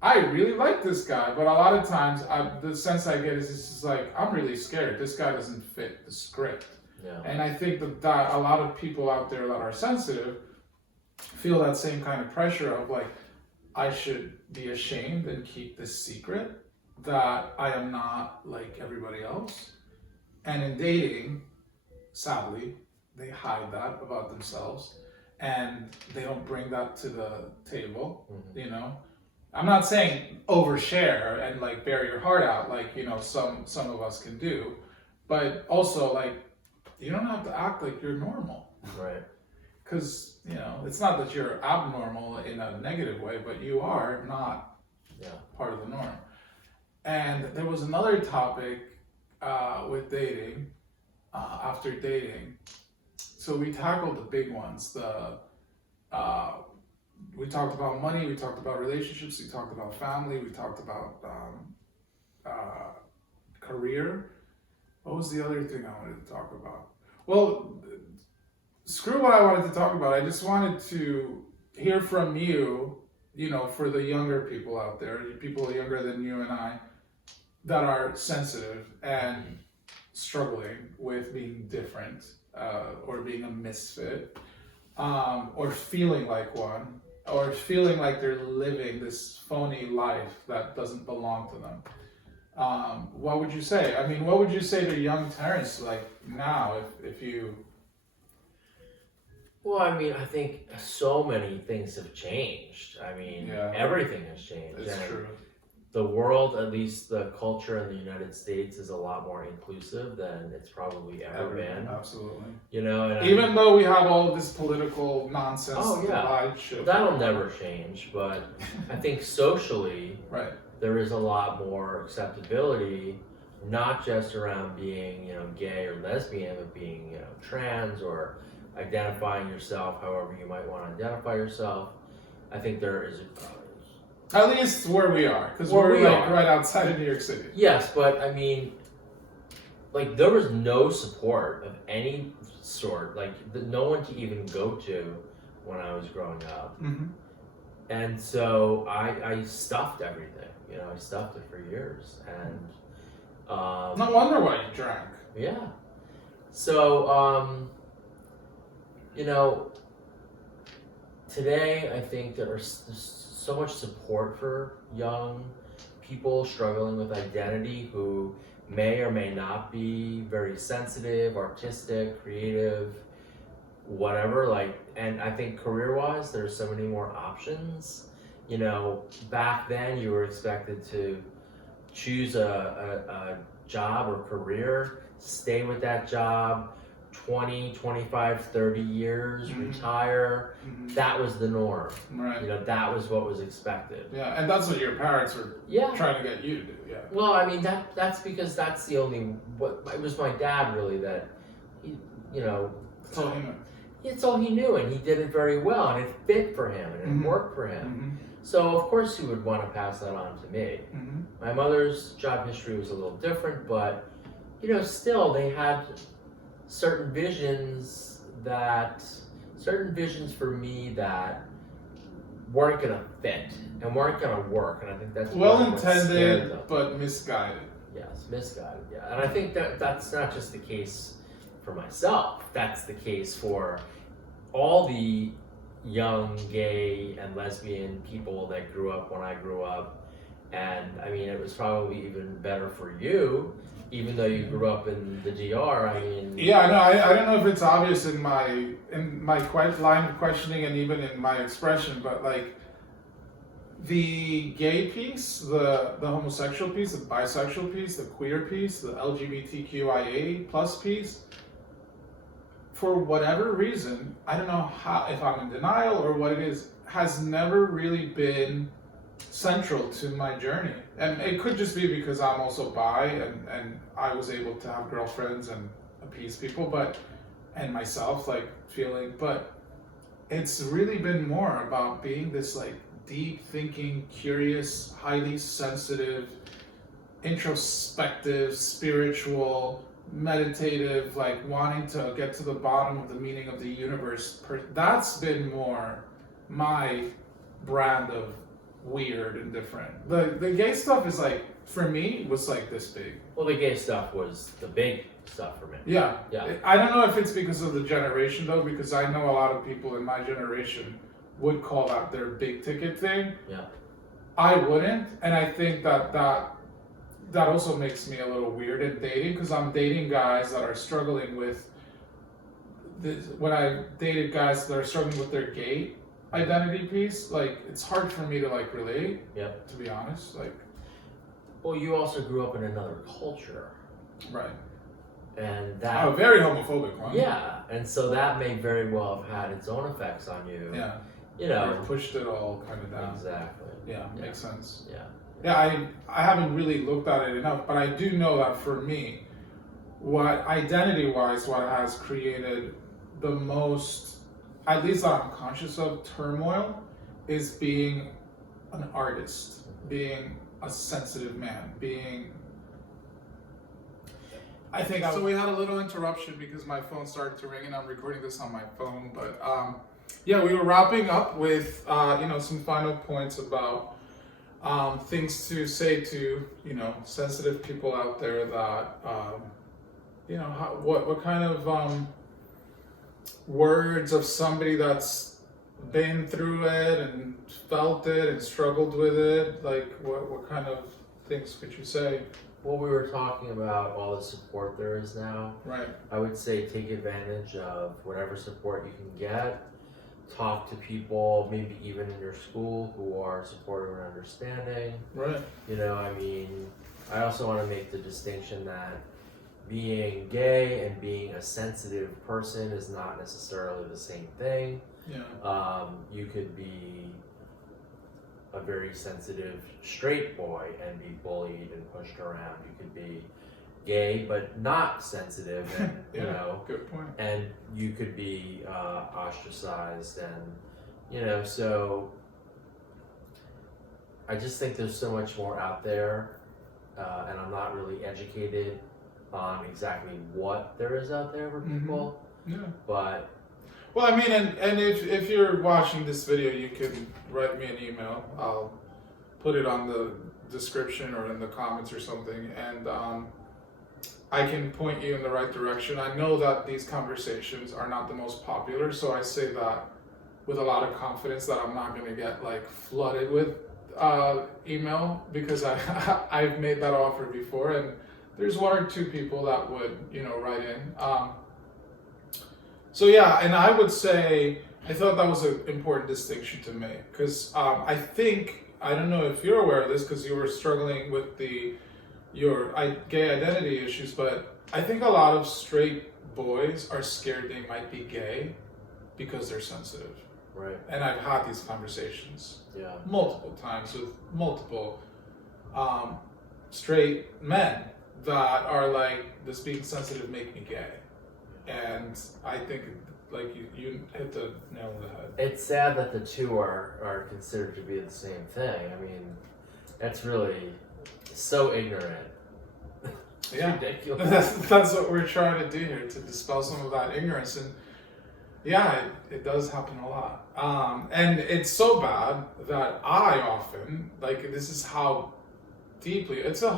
I really like this guy, but a lot of times the sense I get is it's just like, I'm really scared. This guy doesn't fit the script. Yeah. And I think that a lot of people out there that are sensitive feel that same kind of pressure of like, I should be ashamed and keep this secret that I am not like everybody else. And in dating, sadly, they hide that about themselves and they don't bring that to the table. I'm not saying overshare and like bear your heart out like some of us can do, but also like you don't have to act like you're normal, right? Because it's not that you're abnormal in a negative way, but you are not part of the norm. And there was another topic with dating, after dating. So we tackled the big ones. We talked about money, we talked about relationships, we talked about family, we talked about career. What was the other thing I wanted to talk about? Well, screw what I wanted to talk about. I just wanted to hear from you, for the younger people out there, people younger than you and I, that are sensitive and struggling with being different, or being a misfit, or feeling like one, or feeling like they're living this phony life that doesn't belong to them. What would you say? I mean, what would you say to young Terrence, like now, if you... Well, I mean, I think so many things have changed. I mean, everything has changed. It's true. The world, at least the culture in the United States, is a lot more inclusive than it's probably ever been. Absolutely. And even though we have all of this political nonsense, that'll never change. But I think socially, right, there is a lot more acceptability, not just around being, gay or lesbian, but being, trans or identifying yourself however you might want to identify yourself. I think there is at least where we are, because we're like right outside of New York City. Yes, but I mean, like there was no support of any sort, like no one to even go to when I was growing up. Mm-hmm. And so I stuffed everything, I stuffed it for years. And no wonder why you drank. Yeah. So, today I think there's so much support for young people struggling with identity who may or may not be very sensitive, artistic, creative, whatever. Like, and I think career-wise, there's so many more options. You know, back then you were expected to choose a job or career, stay with that job 20, 25, 30 years, retire. That was the norm. Right. You know, that was what was expected. Yeah, and that's what your parents were trying to get you to do. Yeah. Well, I mean, that's because that's the only, it was my dad really that, he, you know. That's all he knew. It's all he knew, and he did it very well, and it fit for him, and it worked for him. So of course he would want to pass that on to me. My mother's job history was a little different, but you know, still they had certain visions for me that weren't gonna fit and weren't gonna work, and I think that's well intended but misguided. Yes, misguided. Yeah, and I think that's not just the case for myself. That's the case for all the young gay and lesbian people that grew up when I grew up. And I mean, it was probably even better for you, even though you grew up in the DR. I mean, yeah, no, I don't know if it's obvious in my line of questioning and even in my expression, but like the gay piece, the homosexual piece, the bisexual piece, the queer piece, the LGBTQIA plus piece, for whatever reason, I don't know how, if I'm in denial or what it is, has never really been central to my journey. And it could just be because I'm also bi and I was able to have girlfriends and appease people, and myself, like feeling, but it's really been more about being this like deep thinking, curious, highly sensitive, introspective, spiritual, meditative, like wanting to get to the bottom of the meaning of the universe. That's been more my brand of weird and different. The gay stuff is like, for me, was like this big. Well, the gay stuff was the big stuff for me. Yeah. Yeah. I don't know if it's because of the generation though, because I know a lot of people in my generation would call that their big ticket thing. Yeah. I wouldn't, and I think that also makes me a little weird in dating, because I'm dating guys that are struggling with this. When I dated guys that are struggling with their gay identity piece, like it's hard for me to like relate. Yeah. To be honest, like. Well, you also grew up in another culture. Right. And that. A very homophobic one. Yeah, and so that may very well have had its own effects on you. Yeah. You know. Or pushed it all kind of down. Exactly. Yeah, makes sense. Yeah. Yeah, I haven't really looked at it enough, but I do know that for me, what identity-wise, what has created the most, at least that I'm conscious of, turmoil, is being an artist, being a sensitive man, being... I think so we had a little interruption because my phone started to ring and I'm recording this on my phone, but yeah, we were wrapping up with some final points about things to say to sensitive people out there that what kind of words of somebody that's been through it and felt it and struggled with it, like what kind of things could you say? Well, we were talking about all the support there is now. Right. I would say take advantage of whatever support you can get. Talk to people, maybe even in your school, who are supportive and understanding. Right. I mean, I also want to make the distinction that being gay and being a sensitive person is not necessarily the same thing. Yeah. You could be a very sensitive straight boy and be bullied and pushed around. You could be gay but not sensitive, and yeah, good point. And you could be ostracized, and so I just think there's so much more out there, and I'm not really educated on exactly what there is out there for people. Yeah. But well, I mean, and if you're watching this video, you can write me an email. I'll put it on the description or in the comments or something, and I can point you in the right direction. I know that these conversations are not the most popular, so I say that with a lot of confidence that I'm not going to get like flooded with email because I've made that offer before, and there's one or two people that would write in. So yeah, and I would say I thought that was an important distinction to make because I think I don't know if you're aware of this because you were struggling with your gay identity issues, but I think a lot of straight boys are scared they might be gay because they're sensitive. Right. And I've had these conversations Yeah. multiple times with multiple straight men that are like, does being sensitive make me gay? And I think like you hit the nail on the head. It's sad that the two are considered to be the same thing. I mean, that's really so ignorant. It's Yeah. ridiculous. That's what we're trying to do here, to dispel some of that ignorance. And yeah, it does happen a lot. And it's so bad that I often, like, this is how deeply, it's a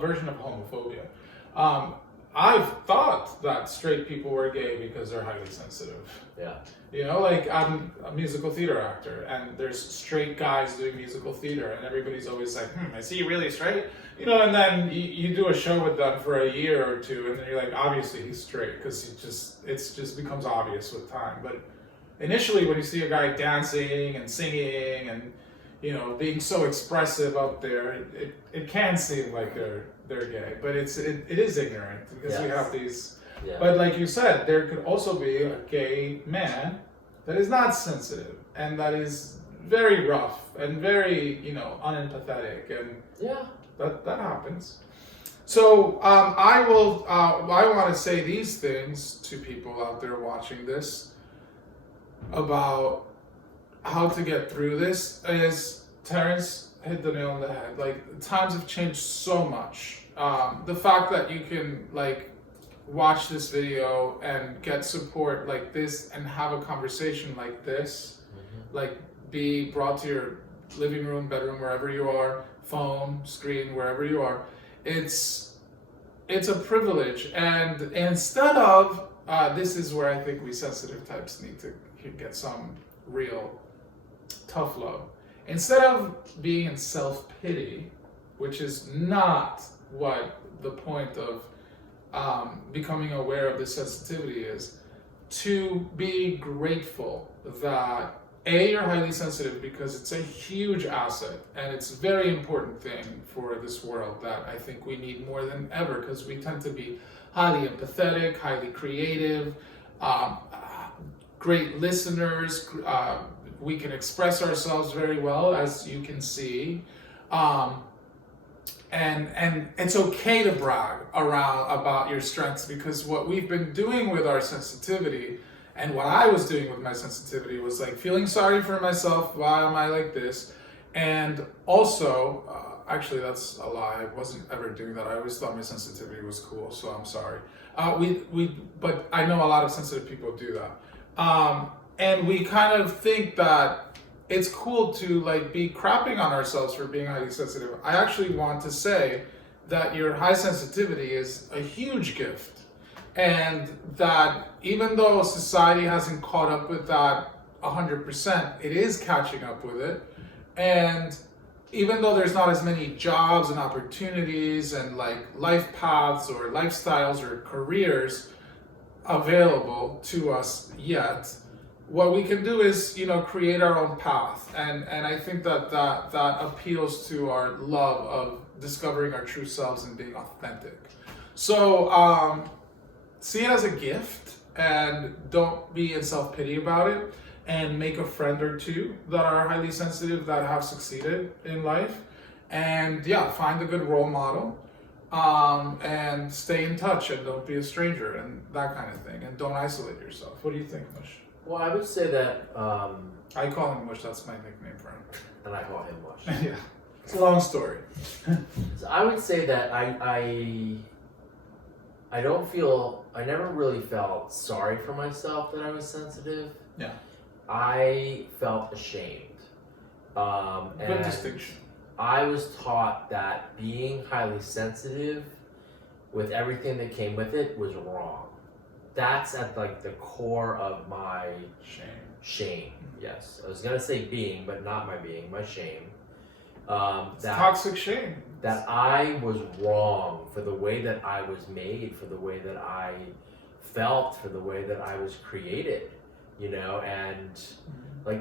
version of homophobia. I've thought that straight people were gay because they're highly sensitive. Yeah. Like I'm a musical theater actor, and there's straight guys doing musical theater, and everybody's always like, is he really straight? And then you do a show with them for a year or two, and then you're like, obviously he's straight, because it just becomes obvious with time. But initially, when you see a guy dancing and singing and being so expressive up there, it can seem like they're gay, but it is ignorant because we Yes. have these. Yeah. But like you said, there could also be a gay man that is not sensitive and that is very rough and very unempathetic, and Yeah. that happens. So I want to say these things to people out there watching this about how to get through this. Is Terrence hit the nail on the head. Like, times have changed so much. The fact that you can watch this video and get support like this and have a conversation like this, be brought to your living room, bedroom, wherever you are, phone, screen, wherever you are, it's a privilege. And instead of this is where I think we sensitive types need to get some real tough love. Instead of being in self-pity, which is not what the point of becoming aware of this sensitivity is, to be grateful that you're highly sensitive, because it's a huge asset and it's a very important thing for this world that I think we need more than ever, because we tend to be highly empathetic, highly creative, great listeners. We can express ourselves very well, as you can see. And it's okay to brag about your strengths, because what we've been doing with our sensitivity, and what I was doing with my sensitivity, was like feeling sorry for myself. Why am I like this? And also, actually that's a lie. I wasn't ever doing that. I always thought my sensitivity was cool, so I'm sorry. But I know a lot of sensitive people do that. And we kind of think that it's cool to be crapping on ourselves for being highly sensitive. I actually want to say that your high sensitivity is a huge gift, and that even though society hasn't caught up with that 100%, it is catching up with it. And even though there's not as many jobs and opportunities and life paths or lifestyles or careers available to us yet, what we can do is, create our own path. And I think that appeals to our love of discovering our true selves and being authentic. So see it as a gift, and don't be in self-pity about it, and make a friend or two that are highly sensitive, that have succeeded in life. And yeah, find a good role model, and stay in touch, and don't be a stranger, and that kind of thing. And don't isolate yourself. What do you think, Mush? Well, I would say that, I call him Mush, that's my nickname for him. and I call him Mush. Yeah, it's a long story. So I would say that I never really felt sorry for myself that I was sensitive. Yeah. I felt ashamed. Good And distinction. I was taught that being highly sensitive, with everything that came with it, was wrong. That's at the core of my shame. Yes, I was gonna say being, but not my being, my shame. It's that toxic shame. that I was wrong for the way that I was made, for the way that I felt, for the way that I was created, and like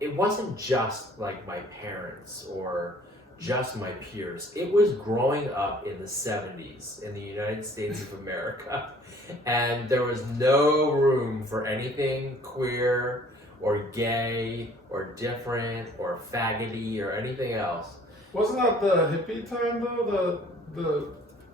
it wasn't just like my parents or just my peers. It was growing up in the 70s in the United States of America, and there was no room for anything queer or gay or different or faggoty or anything else. Wasn't that the hippie time though?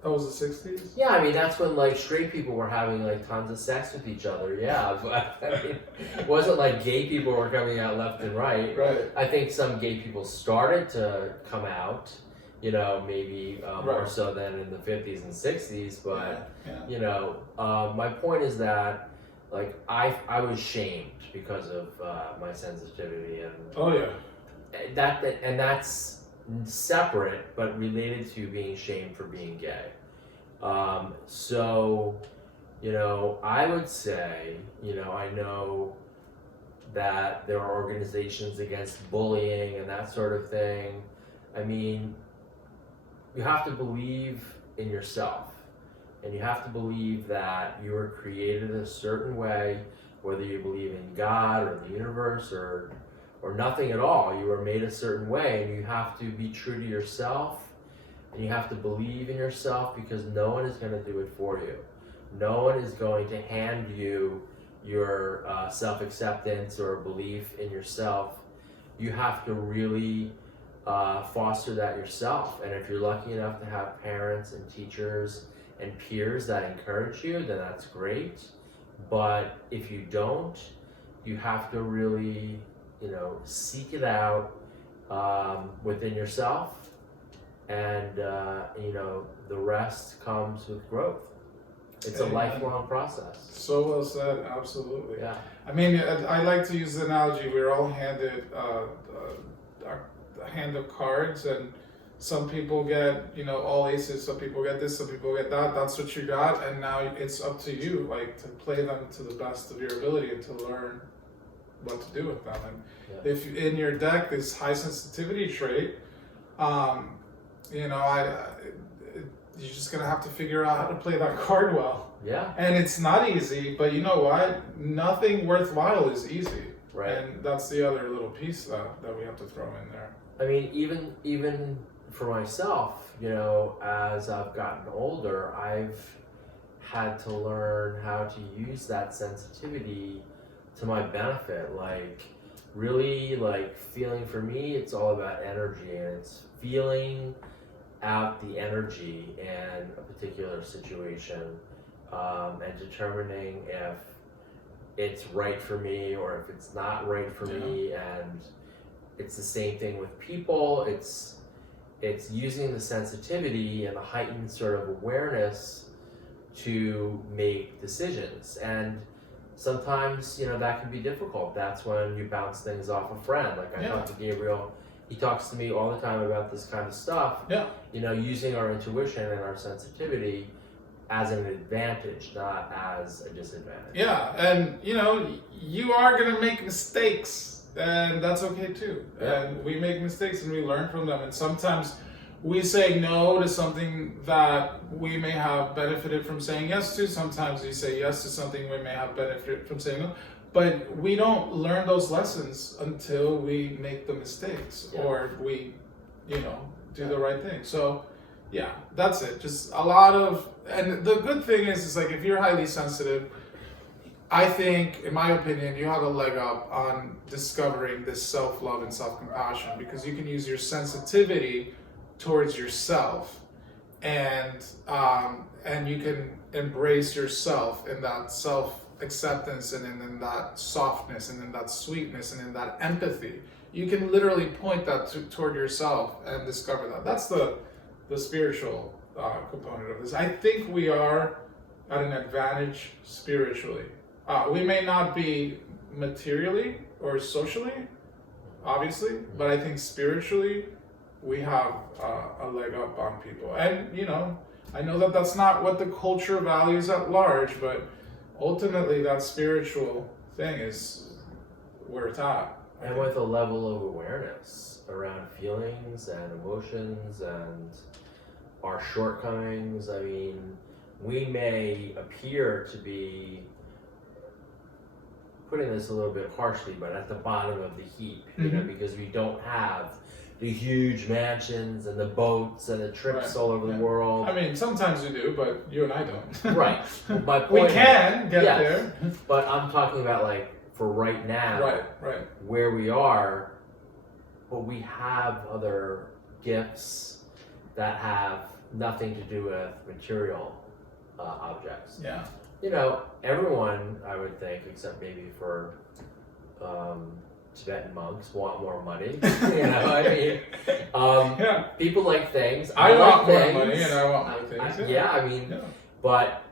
That was the 60s. Yeah, I mean that's when like straight people were having like tons of sex with each other. Yeah, but I mean, it wasn't like gay people were coming out left and right. Right. I think some gay people started to come out, maybe more Right. so than in the 50s and 60s. But Yeah. my point is that like I was shamed because of my sensitivity, and Oh yeah. that's separate but related to being shamed for being gay. So, I would say, I know that there are organizations against bullying and that sort of thing. I mean, you have to believe in yourself, and you have to believe that you were created a certain way, whether you believe in God or the universe or nothing at all. You were made a certain way, and you have to be true to yourself, and you have to believe in yourself, because no one is going to do it for you. No one is going to hand you your self-acceptance or belief in yourself. You have to really foster that yourself. And if you're lucky enough to have parents and teachers and peers that encourage you, then that's great. But if you don't, you have to really seek it out within yourself, and the rest comes with growth. It's a lifelong process. So well said. Absolutely. Yeah. I mean, I like to use the analogy: we're all handed a hand of cards, and some people get all aces, some people get this, some people get that. That's what you got, and now it's up to you, like, to play them to the best of your ability and to learn what to do with them. And if in your deck this high sensitivity trait, you're just gonna have to figure out how to play that card well. Yeah. And it's not easy, but you know what? Nothing worthwhile is easy. Right. And that's the other little piece that we have to throw in there. I mean, even for myself, as I've gotten older, I've had to learn how to use that sensitivity to my benefit. Like, really, like, feeling, for me, it's all about energy, and it's feeling out the energy in a particular situation, and determining if it's right for me or if it's not right for me. And it's the same thing with people. It's using the sensitivity and the heightened sort of awareness to make decisions. And sometimes, that can be difficult. That's when you bounce things off a friend. Like, I talk to Gabriel, he talks to me all the time about this kind of stuff. Yeah. Using our intuition and our sensitivity as an advantage, not as a disadvantage. Yeah, and you are gonna make mistakes, and that's okay too. Yeah. And we make mistakes and we learn from them. And sometimes we say no to something that we may have benefited from saying yes to. Sometimes we say yes to something we may have benefited from saying no. But we don't learn those lessons until we make the mistakes, or we, do the right thing. So, yeah, that's it. Just a lot of, and the good thing is like, if you're highly sensitive, I think, in my opinion, you have a leg up on discovering this self-love and self-compassion, because you can use your sensitivity towards yourself, and you can embrace yourself in that self-acceptance, and in that softness, and in that sweetness, and in that empathy. You can literally point that toward yourself and discover that. That's the spiritual component of this. I think we are at an advantage spiritually. We may not be materially or socially, obviously, but I think spiritually we have a leg up on people. And I know that that's not what the culture values at large, but ultimately that spiritual thing is where it's at. And with a level of awareness, around feelings and emotions and our shortcomings. I mean, we may appear to be, putting this a little bit harshly, but at the bottom of the heap, you know, because we don't have the huge mansions and the boats and the trips all over the world. I mean, sometimes we do, but you and I don't. Right. My point we can get there. But I'm talking about like for right now, right. where we are, but we have other gifts that have nothing to do with material objects. Yeah. You know, everyone, I would think, except maybe for Tibetan monks, want more money. You know, I mean, people like things. I want more things. money, and I want more things. I mean, but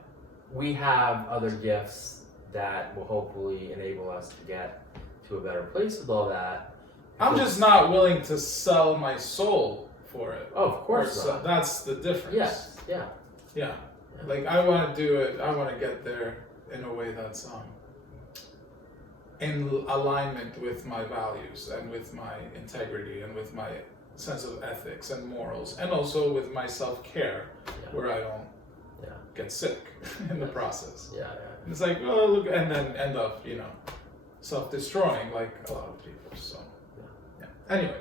we have other gifts that will hopefully enable us to get to a better place with all that. I'm just not willing to sell my soul for it. Oh, of course not. That's the difference. Yes. Yeah. Yeah. Like, I want to do it, I want to get there in a way that's in alignment with my values and with my integrity and with my sense of ethics and morals, and also with my self-care, where I don't get sick in the process. Yeah. And it's like, oh, look, and then end up, you know, self-destroying like a lot of people. So, Anyway.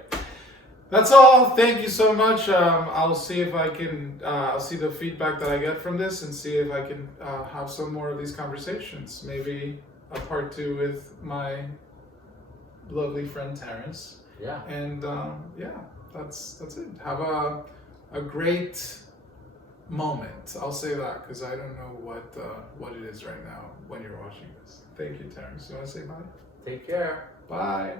That's all. Thank you so much. I'll see if I can, I'll see the feedback that I get from this and see if I can have some more of these conversations. Maybe a part 2 with my lovely friend Terrence. Yeah. And that's it. Have a great moment. I'll say that because I don't know what it is right now when you're watching this. Thank you, Terrence. You want to say bye? Take care. Bye.